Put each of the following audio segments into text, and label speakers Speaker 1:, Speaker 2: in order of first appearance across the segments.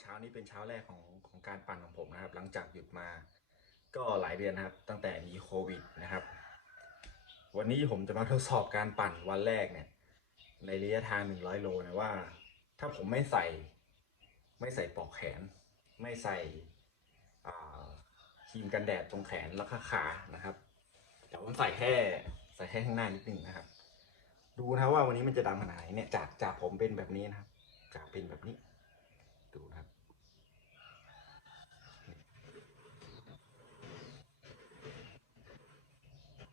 Speaker 1: เช้านี้เป็นเช้าแรกของของการปั่นของผมนะครับ หลังจากหยุดมาก็หลายเดือนนะครับ ตั้งแต่มีโควิดนะครับ วันนี้ผมจะมาทดสอบการปั่นวันแรกเนี่ย ในระยะทาง 100 โลนะว่า ถ้าผมไม่ใส่ ไม่ใส่ปอกแขน ไม่ใส่อ่าครีมกันแดดตรงแขนแล้วก็ขานะครับ แต่ผมใส่แค่ใส่แค่ข้างหน้านิดนึงนะครับ ดูนะว่าวันนี้มันจะดำขนาดไหนเนี่ยจากจากผมเป็นแบบนี้นะครับจากเป็นแบบนี้ ดูนะครับ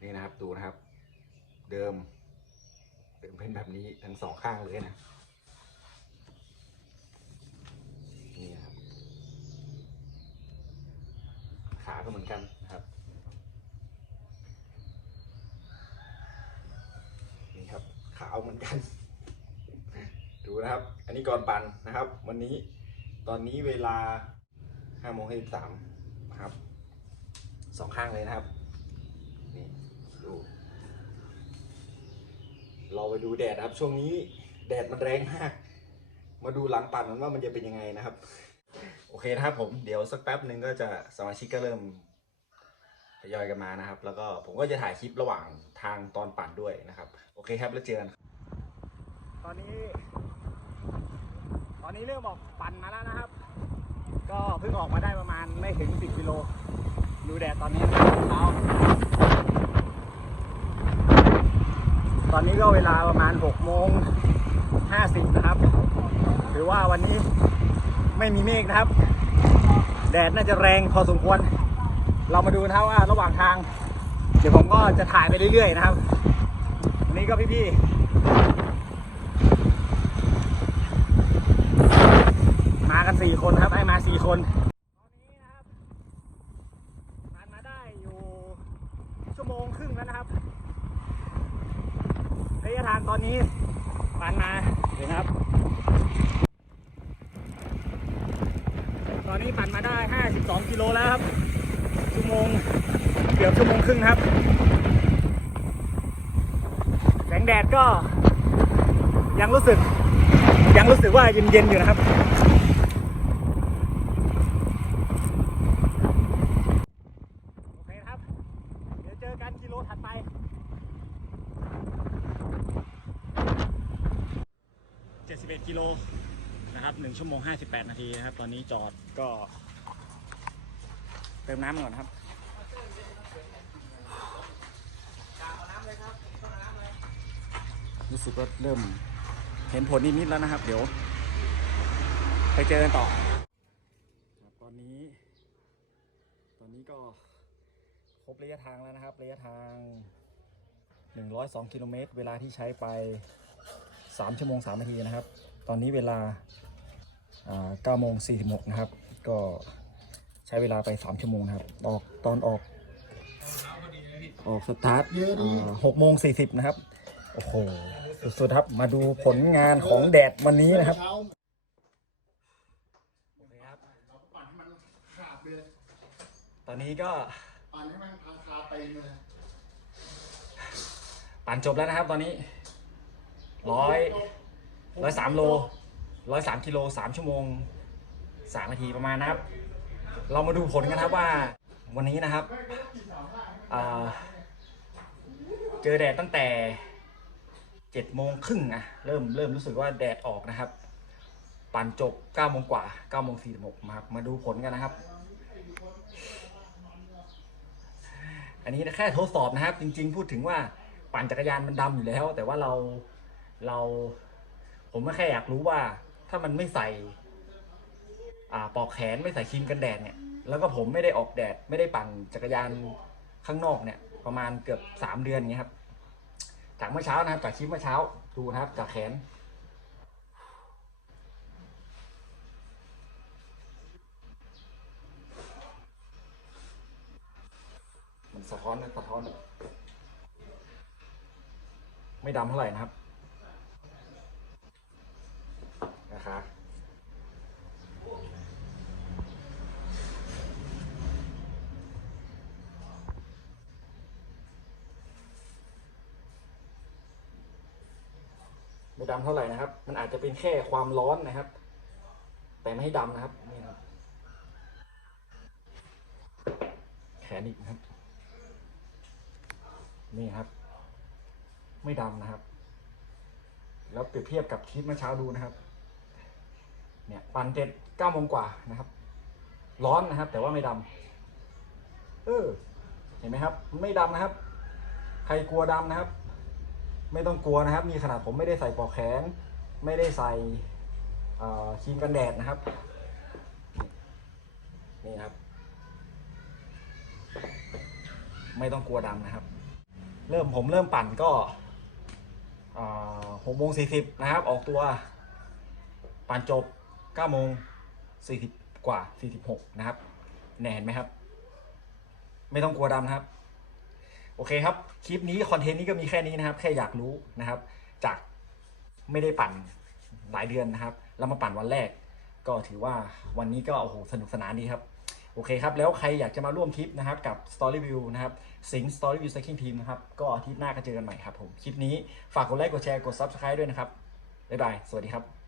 Speaker 1: นี่นะครับดูนะครับ เดิมเดิมเป็นแบบนี้ทั้งสองข้างเลยนะนี่นครับ ขาก็เหมือนกันนะครับนี่ครับขาวเหมือนกัน ดูนะครับ อันนี้ก่อนปั่นนะครับ วันนี้ ตอนนี้เวลา5โมง53นะครับสองข้างเลยนะครับนี่ดูเราไปดูแดดครับช่วงนี้แดดมันแรงมาก มาดูหลังปั่นมันว่ามันจะเป็นยังไงนะครับ โอเคนะครับผมเดี๋ยวสักแป๊บหนึ่งก็จะสมาชิกก็เริ่มทยอยกันมานะครับ แล้วก็ผมก็จะถ่ายคลิประหว่างทางตอนปั่นด้วยนะครับ โอเคครับแล้วเจอกันตอนนี้ อนนี้เริ่มออกปั่นมาแล้วนะครับ ก็เพิ่งออกมาได้ประมาณไม่ถึง 10กิโล ดูแดดตอนนี้นะครับเช้าตอนนี้ก็เวลาประมาณ6โมง50นะครับ หรือว่าวันนี้ไม่มีเมฆนะครับ แดดน่าจะแรงพอสมควร เรามาดูนะครับว่าระหว่างทาง เดี๋ยวผมก็จะถ่ายไปเรื่อยๆนะครับ วันนี้ก็พี่ๆ มากัน สี่คนครับ ให้มาสี่คน ตอนนี้นะครับผ่านมาได้อยู่ ชั่วโมงครึ่งแล้วนะครับระยะทางตอนนี้ผ่านมาเห็นครับ ตอนนี้ปั่นมาได้ 52 กิโลแล้วครับ ชั่วโมงเกือบชั่วโมงครึ่งครับ แสงแดดก็ยังรู้สึก ยังรู้สึกว่าเย็นๆอยู่นะครับ โอเคครับ เดี๋ยวเจอกันกิโลถัดไป 71 กิโลนะครับ1ชั่วโมง 58 นาทีนะครับ ตอนนี้จอดก็ เติมน้ำก่อนครับรู้สึกว่าเริ่มเห็นผลนิดๆแล้วนะครับ เดี๋ยว ไปเจอกันต่อครับตอนนี้ ตอนนี้ก็ครบระยะทางแล้วนะครับ ระยะทาง 102 กิโลเมตร เวลาที่ใช้ไป 3 ชั่วโมง 3 นาทีนะครับ ตอนนี้เวลาอ่า9โมง46นะครับ ก็ใช้เวลาไป 3 ชั่วโมงนะครับ ออกตอนออกออกสตาร์ท6โมง40นะครับ โอ้โห สุดๆครับ มาดูผลงานของแดดวันนี้นะครับ
Speaker 2: เช้า
Speaker 1: โอเคครับ
Speaker 2: เราก็ปั่นให้มันขาดเลย
Speaker 1: ตอนนี้ก็
Speaker 2: ปั่นให้มันคาคาตีนเลย
Speaker 1: ปั่นจบแล้วนะครับตอนนี้ร้อย ร้อยสามโลร้อยสามกิโลสามชั่วโมงสามนาทีประมาณนะครับ เรามาดูผลกันนะครับว่าวันนี้นะครับเจอแดดตั้งแต่เจ็ดโมงครึ่งอะเริ่มเริ่มรู้สึกว่าแดดออกนะครับ ปั่นจบเก้าโมงกว่าเก้าโมงสี่สิบหกมาครับมาดูผลกันนะครับ อันนี้แค่ทดสอบนะครับ จริง ๆ พูดถึงว่าปั่นจักรยานมันดำอยู่แล้ว แต่ว่าเราเรา ผมก็แค่อยากรู้ว่า ถ้ามันไม่ใส่ อ่าปลอกแขนไม่ใส่ครีมกันแดดเนี่ย แล้วก็ผมไม่ได้ออกแดด ไม่ได้ปั่นจักรยานข้างนอกเนี่ย ประมาณเกือบสามเดือนเงี้ยครับ จากเมื่อเช้านะครับจากคลิปเมื่อเช้าดูนะครับจากแขนมันสะท้อนนะสะท้อน ไม่ดำเท่าไหร่นะครับ นะคะไม่ดำเท่าไหร่นะครับ มันอาจจะเป็นแค่ความร้อนนะครับแแต่ไม่ให้ดำนะครับ นี่ครับ แขนอีกนะครับ นี่ครับ ไม่ดำนะครับ แล้วเปรียบเทียบกับคลิปเมื่อเช้าดูนะครับ เนี่ยปั่นเจ็ดเก้าโมงกว่านะครับ ร้อนนะครับ แต่ว่าไม่ดำเออ เห็นไหมครับ ไม่ดำนะครับ ใครกลัวดำนะครับ ไม่ต้องกลัวนะครับ มีขนาดผมไม่ได้ใส่ปลอกแขน ไม่ได้ใส่ครีมกันแดดนะครับ นี่ครับ ไม่ต้องกลัวดำนะครับ เริ่มผมเริ่มปั่นก็หกโมงสี่สิบนะครับ ออกตัว ปั่นจบ เก้าโมงสี่สิบกว่าสี่สิบหกนะครับแน่เห็นไหมครับ ไม่ต้องกลัวดำครับ โอเคครับ คลิปนี้คอนเทนต์นี้ก็มีแค่นี้นะครับ แค่อยากรู้นะครับ จากไม่ได้ปั่นหลายเดือนนะครับแล้วมาปั่นวันแรก ก็ถือว่าวันนี้ก็โอ้โหสนุกสนานดีครับ โอเคครับ แล้วใครอยากจะมาร่วมทริปนะครับ กับ Story View นะครับ สิง Story View Cycling Team นะครับ ก็อาทิตย์หน้าก็เจอกันใหม่ครับผม คลิปนี้ฝากกดไลค์ กดแชร์ กด Subscribe ด้วยนะครับ บ๊ายบาย สวัสดีครับ